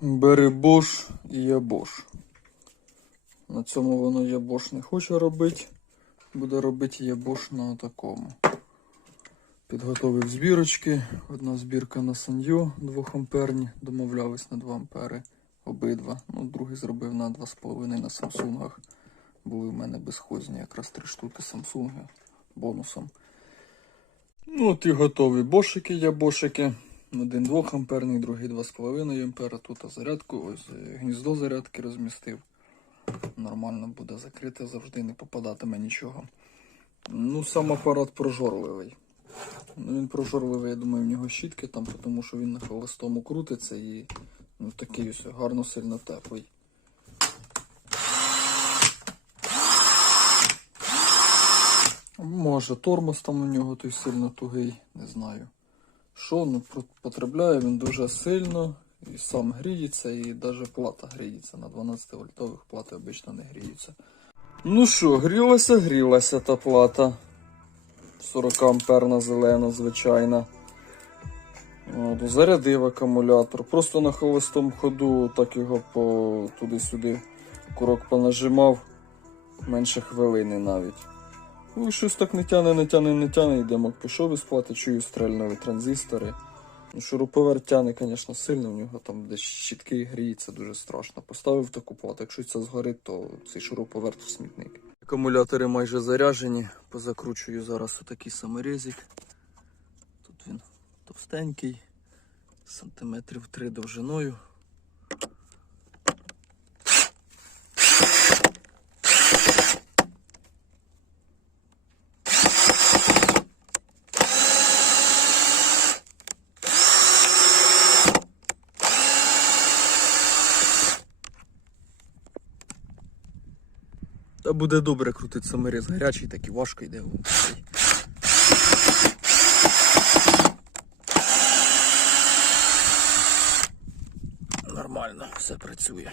Бери бош і я бош. На цьому воно я бош не хоче робити. Буде робити я бош на такому. Підготовив збірочки. Одна збірка на санью 2 амперні. Домовлялись на 2 ампери. Обидва. Ну, другий зробив на 2,5 на самсунгах. Були в мене безхозні якраз три штуки самсунги бонусом. Ну, от і готові бошики, я бошики. Один 2 амперний, другий 2,5 ампера. Тут зарядку, ось е, гніздо зарядки розмістив. Нормально буде закрите, завжди не попадатиме нічого. Ну, сам апарат прожорливий. Ну, він прожорливий, я думаю, в нього щітки там, тому що він на холостому крутиться і ну, такий ось гарно сильно теплий. Може, тормоз там у нього той сильно тугий, не знаю. Що, ну потребляє він дуже сильно і сам гріється, і навіть плата гріється. На 12 вольтових плати обично не гріються. Ну що, грілася, грілася та плата. 40 амперна зелена, звичайна. От, зарядив акумулятор. Просто на холостому ходу так його по туди-сюди курок понажимав. Менше хвилини навіть. Ну, щось так не тяне, не тяне, не тяне, йдемо пішов із плати, чую стрельнові транзистори. Ну, шуруповерт тяне, звісно, сильно, в нього там десь щітки гріється дуже страшно. Поставив таку плату, якщо це згорить, то цей шуруповерт в смітник. Акумулятори майже заряджені, позакручую зараз отакий саморезик. Тут він товстенький, сантиметрів 3 довжиною. Та буде добре крутити саморіз. гарячий, так і важко йде. Нормально, все працює.